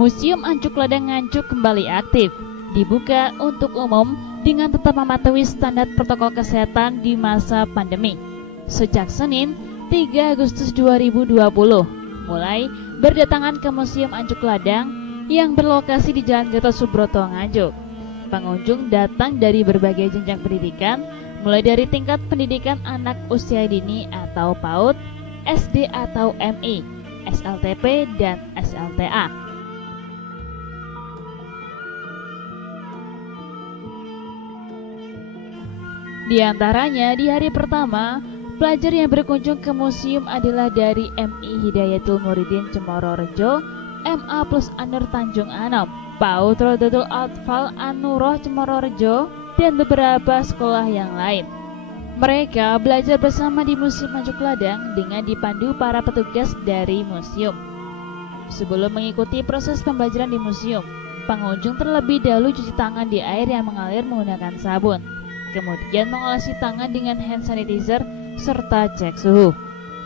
Museum Anjuk Ladang Nganjuk kembali aktif, dibuka untuk umum dengan tetap mematuhi standar protokol kesehatan di masa pandemi. Sejak Senin, 3 Agustus 2020, mulai berdatangan ke Museum Anjuk Ladang yang berlokasi di Jalan Gatot Subroto, Nganjuk. Pengunjung datang dari berbagai jenjang pendidikan, mulai dari tingkat pendidikan anak usia dini atau PAUD, SD atau MI, SLTP, dan SLTA. Di antaranya, di hari pertama, pelajar yang berkunjung ke museum adalah dari MI Hidayatul Muridin Cemoro Rejo, MA Plus Anur Tanjung Anom, PAUD Rodatul Atfal Anuroh Cemoro Rejo, dan beberapa sekolah yang lain. Mereka belajar bersama di Museum Anjuk Ladang dengan dipandu para petugas dari museum. Sebelum mengikuti proses pembelajaran di museum, pengunjung terlebih dahulu cuci tangan di air yang mengalir menggunakan sabun. Kemudian mengolesi tangan dengan hand sanitizer serta cek suhu.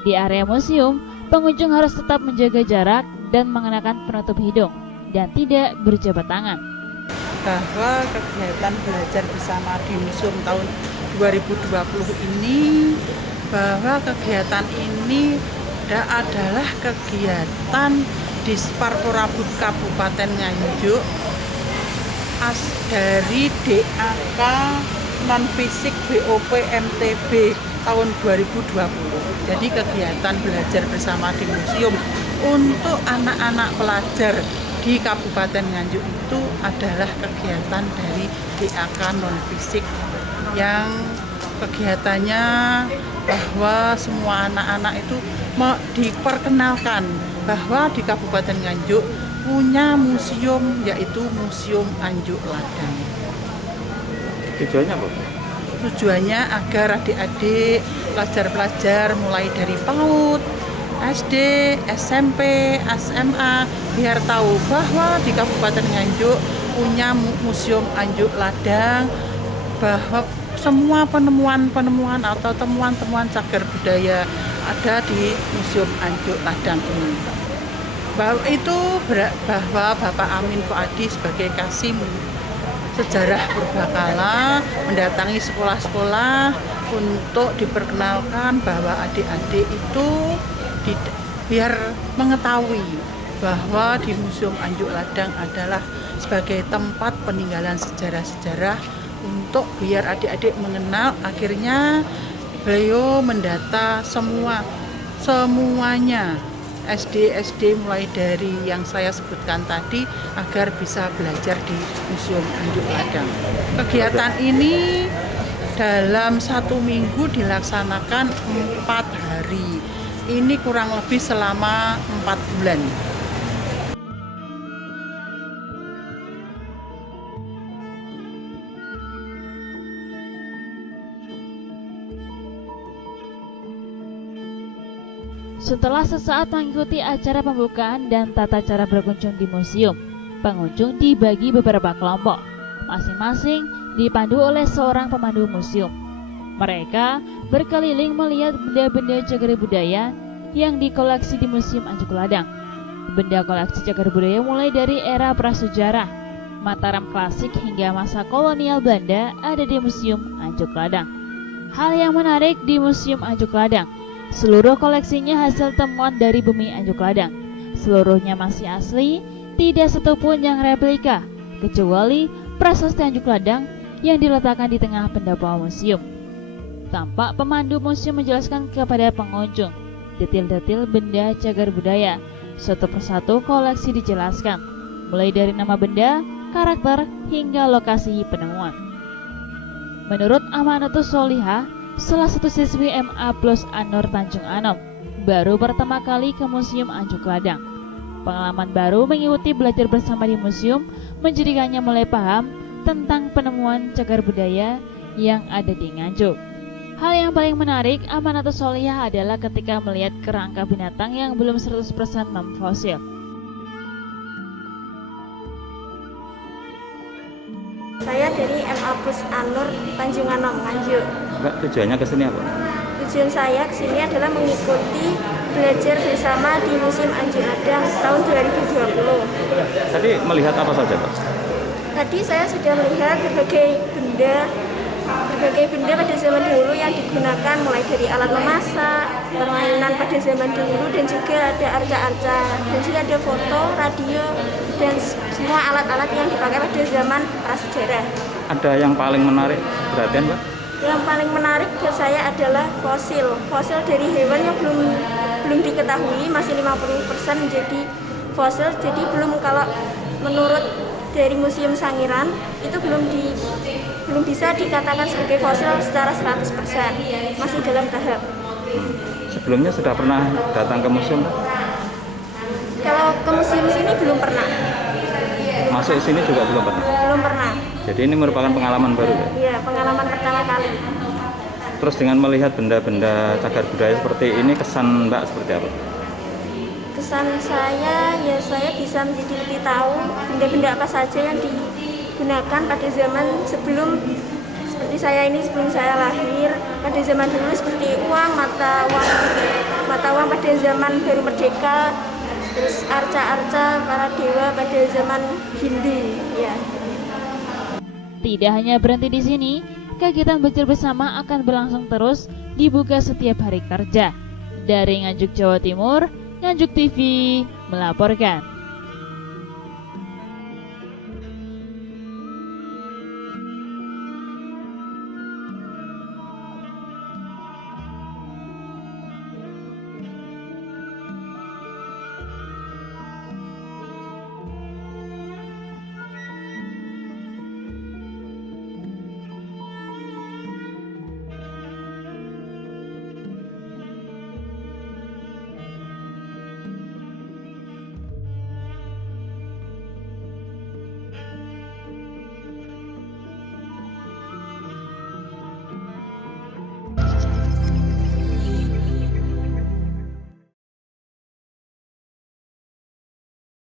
Di area museum, pengunjung harus tetap menjaga jarak dan mengenakan penutup hidung dan tidak berjabat tangan. Bahwa kegiatan belajar bersama di museum tahun 2020 ini, bahwa kegiatan ini adalah kegiatan di Parporabud Kabupaten Nganjuk dari DAK Non-Fisik BOP MTB tahun 2020. Jadi kegiatan belajar bersama di museum untuk anak-anak pelajar di Kabupaten Nganjuk itu adalah kegiatan dari DAK Non-Fisik yang kegiatannya bahwa semua anak-anak itu diperkenalkan bahwa di Kabupaten Nganjuk punya museum, yaitu Museum Anjuk Ladang. Tujuannya apa? Tujuannya agar adik-adik, pelajar-pelajar mulai dari PAUD, SD, SMP, SMA biar tahu bahwa di Kabupaten Nganjuk punya Museum Anjuk Ladang, bahwa semua penemuan-penemuan atau temuan-temuan cagar budaya ada di Museum Anjuk Ladang ini. Bahwa Bapak Amin Fuadi sebagai Kasim Sejarah Purbakala mendatangi sekolah-sekolah untuk diperkenalkan bahwa adik-adik itu biar mengetahui bahwa di Museum Anjuk Ladang adalah sebagai tempat peninggalan sejarah-sejarah untuk biar adik-adik mengenal. Akhirnya beliau mendata semuanya SD mulai dari yang saya sebutkan tadi agar bisa belajar di Museum Anjuk Ladang. Kegiatan ini dalam 1 minggu dilaksanakan 4 hari. Ini kurang lebih selama 4 bulan. Setelah sesaat mengikuti acara pembukaan dan tata cara berkunjung di museum, pengunjung dibagi beberapa kelompok, masing-masing dipandu oleh seorang pemandu museum. Mereka berkeliling melihat benda-benda cagar budaya yang dikoleksi di Museum Anjuk Ladang. Benda koleksi cagar budaya mulai dari era prasejarah, Mataram klasik hingga masa kolonial Belanda ada di Museum Anjuk Ladang. Hal yang menarik di Museum Anjuk Ladang, seluruh koleksinya hasil temuan dari bumi Anjuk Ladang. Seluruhnya masih asli, tidak satupun yang replika, kecuali prasasti Anjuk Ladang yang diletakkan di tengah pendopo museum. Tampak pemandu museum menjelaskan kepada pengunjung detail-detail benda cagar budaya. Satu persatu koleksi dijelaskan, mulai dari nama benda, karakter, hingga lokasi penemuan. Menurut Amanatus Solihah, salah satu siswi MA Plus Anur Tanjung Anom, baru pertama kali ke Museum Anjuk Ladang. Pengalaman baru mengikuti belajar bersama di museum menjadikannya mulai paham tentang penemuan cagar budaya yang ada di Nganjuk. Hal yang paling menarik Amanatus Solihah adalah ketika melihat kerangka binatang yang belum 100% memfosil. Saya dari MA Plus Anur Tanjung Anom, Nganjuk. Mbak, tujuannya ke sini apa? Tujuan saya kesini adalah mengikuti belajar bersama di Museum Anjuk Ladang tahun 2020. Tadi melihat apa saja, Pak? Tadi saya sudah melihat berbagai benda pada zaman dahulu yang digunakan, mulai dari alat memasak, permainan pada zaman dahulu, dan juga ada arca-arca, dan juga ada foto, radio, dan semua alat-alat yang dipakai pada zaman prasejarah. Ada yang paling menarik perhatian, Pak? Yang paling menarik buat saya adalah fosil dari hewan yang belum diketahui, masih 50% menjadi fosil. Jadi kalau menurut dari Museum Sangiran itu belum bisa dikatakan sebagai fosil secara 100%, masih dalam tahap. Sebelumnya sudah pernah datang ke museum, Pak? Kalau ke museum sini belum pernah. Masuk sini juga belum pernah? Belum pernah. Jadi ini merupakan pengalaman baru, ya? Iya, pengalaman pertama kali. Terus dengan melihat benda-benda cagar budaya seperti ini, kesan Mbak seperti apa? Kesan saya, ya saya bisa menjadi lebih tahu benda-benda apa saja yang digunakan pada zaman sebelum, seperti saya ini sebelum saya lahir, pada zaman dulu seperti uang, mata uang pada zaman baru merdeka, terus arca-arca para dewa pada zaman Hindu, ya. Tidak hanya berhenti di sini, kegiatan belajar bersama akan berlangsung terus, dibuka setiap hari kerja. Dari Nganjuk, Jawa Timur, Nganjuk TV melaporkan.